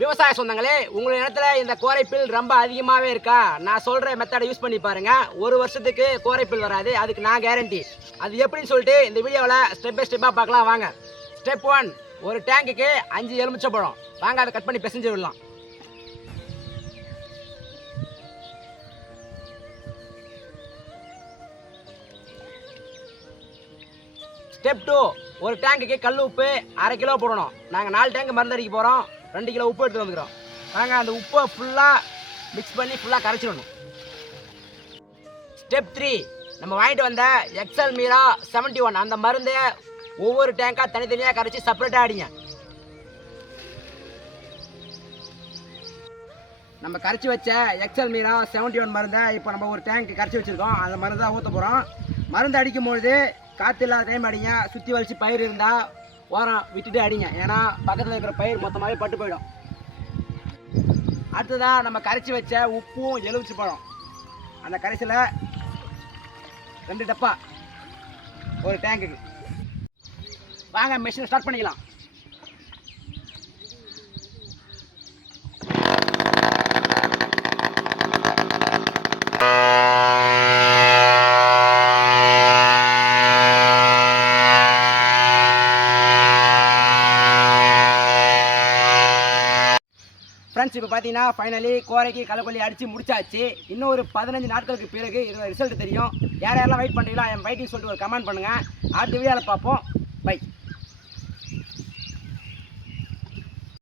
விவசாய சொந்தங்களே, உங்கள் இடத்துல இந்த கோரைப்பில் ரொம்ப அதிகமாகவே இருக்கா? நான் சொல்கிற மெத்தடை யூஸ் பண்ணி பாருங்கள். ஒரு வருஷத்துக்கு கோரைப்பில் வராது, அதுக்கு நான் கேரண்டி. அது எப்படின்னு சொல்லிட்டு இந்த வீடியோவில் ஸ்டெப் பை ஸ்டெப்பாக பார்க்கலாம் வாங்க. ஸ்டெப் 1, ஒரு டேங்குக்கு 5 எலுமிச்சம்பழம். வாங்க அதை கட் பண்ணி பிசைஞ்சு விடலாம். ஸ்டெப் 2, ஒரு டேங்குக்கு கல் உப்பு 1/2 கிலோ போடணும். நாங்கள் 4 டேங்கு மருந்து அடிக்க போகிறோம். 2 கிலோ உப்பு எடுத்து வந்துக்கிறோம். நாங்கள் அந்த உப்பை ஃபுல்லாக மிக்ஸ் பண்ணி ஃபுல்லாக கரைச்சிடணும். ஸ்டெப் 3, நம்ம வாங்கிட்டு வந்த எக்ஸல் மீரா 71 அந்த மருந்தை ஒவ்வொரு டேங்காக தனித்தனியாக கரைச்சி செப்பரேட்டாக அடிங்க. நம்ம கரைச்சி வச்ச எக்ஸல் மீரா 71 மருந்தை இப்போ நம்ம ஒரு டேங்க்கு கரைச்சி வச்சுருக்கோம். அந்த மருந்து தான் ஊற்ற போகிறோம். மருந்து அடிக்கும்பொழுது காற்று இல்லாத டைம் அடிங்க. சுற்றி வலிச்சு பயிர் இருந்தால் ஓரம் விட்டுட்டு அடிங்க. ஏன்னா பக்கத்தில் இருக்கிற பயிர் மொத்தமாகவே பட்டு போயிடும். அடுத்ததாக நம்ம கரைச்சி வச்ச உப்பும் எலுமிச்சை பழம். அந்த கரைசலை 2 டப்பா ஒரு டேங்குக்கு. வாங்க மிஷினை ஸ்டார்ட் பண்ணிக்கலாம். ஃப்ரெண்ட்ஸ், இப்போ பார்த்தீங்கன்னா ஃபைனலி கோரைக்கு களைக்கொல்லி அடித்து முடிச்சாச்சு. இன்னும் ஒரு 15 நாட்களுக்கு பிறகு இதோட ரிசல்ட் தெரியும். யாரெல்லாம் வெயிட் பண்ணுறீங்களோ ஐ எம் வெயிட்டிங் சொல்லிட்டு ஒரு கமெண்ட் பண்ணுங்கள். அடுத்த வீடியோவில் பார்ப்போம். பை.